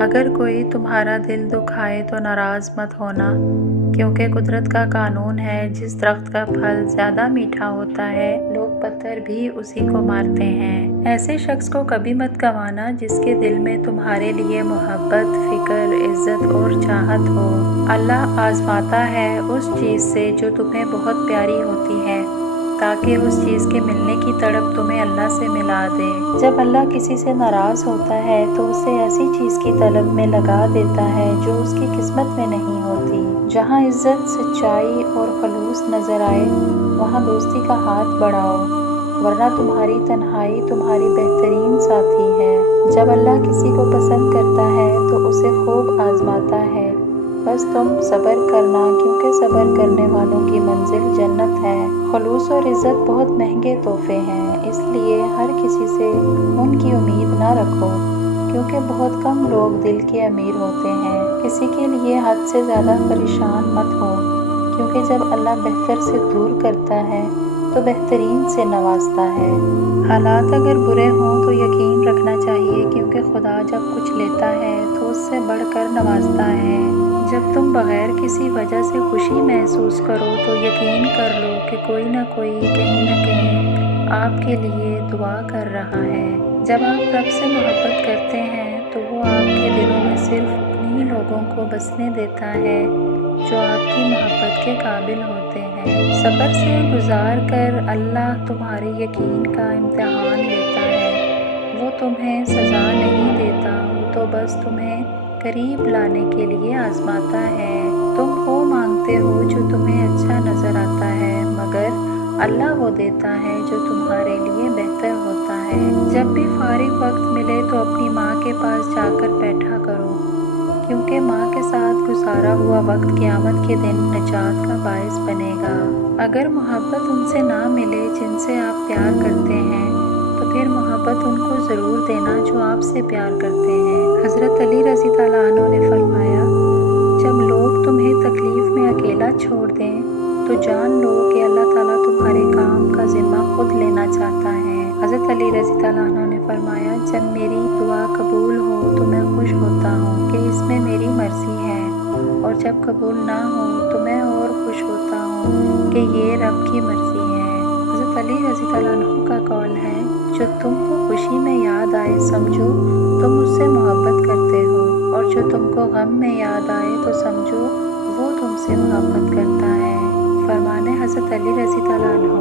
اگر کوئی تمہارا دل دکھائے تو ناراض مت ہونا، کیونکہ قدرت کا قانون ہے جس درخت کا پھل زیادہ میٹھا ہوتا ہے لوگ پتھر بھی اسی کو مارتے ہیں۔ ایسے شخص کو کبھی مت گنوانا جس کے دل میں تمہارے لیے محبت، فکر، عزت اور چاہت ہو۔ اللہ آزماتا ہے اس چیز سے جو تمہیں بہت پیاری ہوتی ہے، تاکہ اس چیز کے ملنے کی تڑپ تمہیں اللہ سے ملا دے۔ جب اللہ کسی سے ناراض ہوتا ہے تو اسے ایسی چیز کی طلب میں لگا دیتا ہے جو اس کی قسمت میں نہیں ہوتی۔ جہاں عزت، سچائی اور خلوص نظر آئے وہاں دوستی کا ہاتھ بڑھاؤ، ورنہ تمہاری تنہائی تمہاری بہترین ساتھی ہے۔ جب اللہ کسی کو پسند کرتا ہے تو اسے خوب آزماتا ہے، بس تم صبر کرنا، کیونکہ صبر کرنے والوں کی منزل جنت ہے۔ خلوص اور عزت بہت مہنگے تحفے ہیں، اس لیے ہر کسی سے ان کی امید نہ رکھو، کیونکہ بہت کم لوگ دل کے امیر ہوتے ہیں۔ کسی کے لیے حد سے زیادہ پریشان مت ہو، کیونکہ جب اللہ بہتر سے دور کرتا ہے تو بہترین سے نوازتا ہے۔ حالات اگر برے ہوں تو یقین رکھنا چاہیے، کیونکہ خدا جب کچھ لیتا ہے تو اس سے بڑھ کر نوازتا ہے۔ جب تم بغیر کسی وجہ سے خوشی محسوس کرو تو یقین کر لو کہ کوئی نہ کوئی کہیں نہ کہیں آپ کے لیے دعا کر رہا ہے۔ جب آپ رب سے محبت کرتے ہیں تو وہ آپ کے دلوں میں صرف انہی لوگوں کو بسنے دیتا ہے جو آپ کی محبت کے قابل ہوتے ہیں۔ صبر سے گزار کر اللہ تمہارے یقین کا امتحان لیتا ہے۔ وہ تمہیں سزا نہیں دیتا، وہ تو بس تمہیں قریب لانے کے لیے آزماتا ہے۔ تم وہ مانگتے ہو جو تمہیں اچھا نظر آتا ہے، مگر اللہ وہ دیتا ہے جو تمہارے لیے بہتر ہوتا ہے۔ جب بھی فارغ وقت ملے تو اپنی ماں کے پاس جا کر بیٹھا کرو، کیونکہ ماں کے ساتھ گزارا ہوا وقت قیامت کے دن نجات کا باعث بنے گا۔ اگر محبت ان سے نہ ملے جن سے آپ پیار کرتے ہیں تو پھر محبت ان کو ضرور دینا جو آپ سے پیار کرتے ہیں۔ حضرت علی رضی اللہ عنہ نے فرمایا، جب لوگ تمہیں تکلیف میں اکیلا چھوڑ دیں تو جان لو کہ اللہ تعالیٰ تمہارے کام کا ذمہ خود لینا چاہتا ہے۔ حضرت علی رضی اللہ عنہ نے فرمایا، جب میری دعا قبول ہو تو میں خوش ہوتا ہوں کہ اس میں میری مرضی ہے، اور جب قبول نہ ہو تو میں اور خوش ہوتا ہوں کہ یہ رب کی مرضی ہے۔ حضرت علی رضی اللہ عنہ کا قول ہے، جو تم کو خوشی میں یاد آئے سمجھو تم اس سے محبت کرتے ہو، اور جو تم کو غم میں یاد آئے تو سمجھو وہ تم سے محبت کرتا ہے۔ فرمان حضرت علی رضی اللہ عنہ،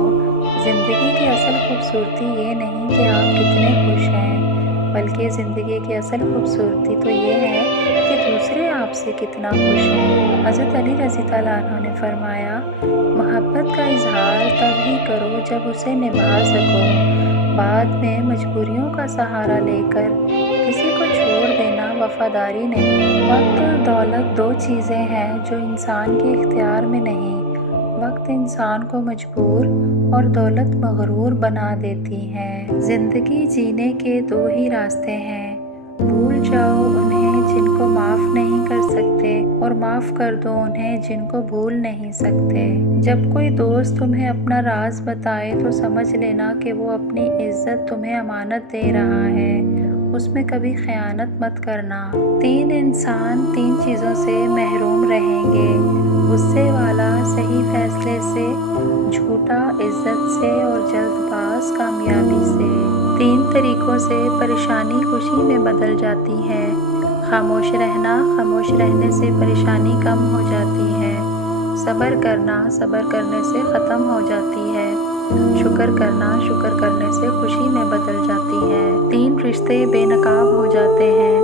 زندگی کی اصل خوبصورتی یہ نہیں کہ آپ کتنے خوش ہیں، بلکہ زندگی کی اصل خوبصورتی تو یہ ہے کہ دوسرے آپ سے کتنا خوش ہیں۔ حضرت علی رضی اللہ عنہ نے فرمایا، محبت کا اظہار تب ہی کرو جب اسے نبھا سکو، بعد میں مجبوریوں کا سہارا لے کر کسی کو چھوڑ دینا وفاداری نہیں۔ وقت اور دولت دو چیزیں ہیں جو انسان کے اختیار میں نہیں۔ وقت انسان کو مجبور اور دولت مغرور بنا دیتی ہے۔ زندگی جینے کے دو ہی راستے ہیں، بھول جاؤ انہیں جن کو معاف نہیں کر سکتے، اور معاف کر دو انہیں جن کو بھول نہیں سکتے۔ جب کوئی دوست تمہیں اپنا راز بتائے تو سمجھ لینا کہ وہ اپنی عزت تمہیں امانت دے رہا ہے، اس میں کبھی خیانت مت کرنا۔ تین انسان تین چیزوں سے محروم رہیں گے، غصے والا صحیح فیصلے سے، جھوٹا عزت سے، اور جلد باز کامیابی سے۔ تین طریقوں سے پریشانی خوشی میں بدل جاتی ہے۔ خاموش رہنا، خاموش رہنے سے پریشانی کم ہو جاتی ہے۔ صبر کرنا، صبر کرنے سے ختم ہو جاتی ہے۔ شکر کرنا، شکر کرنے سے خوشی میں بدل جاتی ہے۔ تین رشتے بے نقاب ہو جاتے ہیں،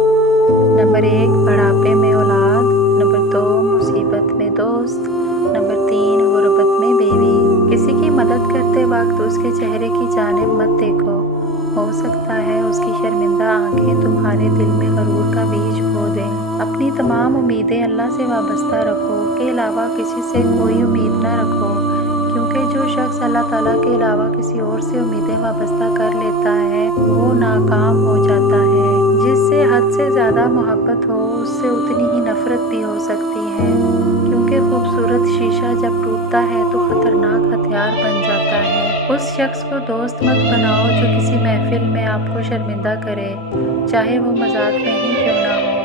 نمبر 1 بڑھاپے میں اولاد، نمبر 2 مصیبت میں دوست، نمبر 3 غربت میں بیوی۔ کسی کی مدد کرتے وقت اس کے چہرے کی جانب مت دیکھو، ہو سکتا ہے اس کی شرمندہ آنکھیں تمہارے دل میں غرور کا بیج بو دیں۔ اپنی تمام امیدیں اللہ سے وابستہ رکھو، کے علاوہ کسی سے کوئی امید نہ رکھو، کیونکہ جو شخص اللہ تعالیٰ کے علاوہ کسی اور سے امیدیں وابستہ کر لیتا ہے وہ ناکام ہو جاتا ہے۔ جس سے حد سے زیادہ محبت ہو اس سے اتنی ہی نفرت بھی ہو سکتی ہے، کیونکہ خوبصورت شیشہ جب ٹوٹتا ہے تو خطرناک ہتھیار بن جاتا ہے۔ اس شخص کو دوست مت بناؤ جو کسی محفل میں آپ کو شرمندہ کرے، چاہے وہ مذاق میں ہی کیوں نہ ہو۔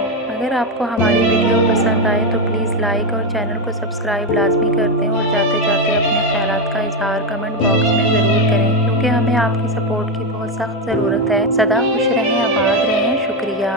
اگر آپ کو ہماری ویڈیو پسند آئے تو پلیز لائک اور چینل کو سبسکرائب لازمی کر دیں، اور جاتے جاتے اپنے خیالات کا اظہار کمنٹ باکس میں ضرور کریں، کیونکہ ہمیں آپ کی سپورٹ کی بہت سخت ضرورت ہے۔ سدا خوش رہیں، آباد رہیں، شکریہ۔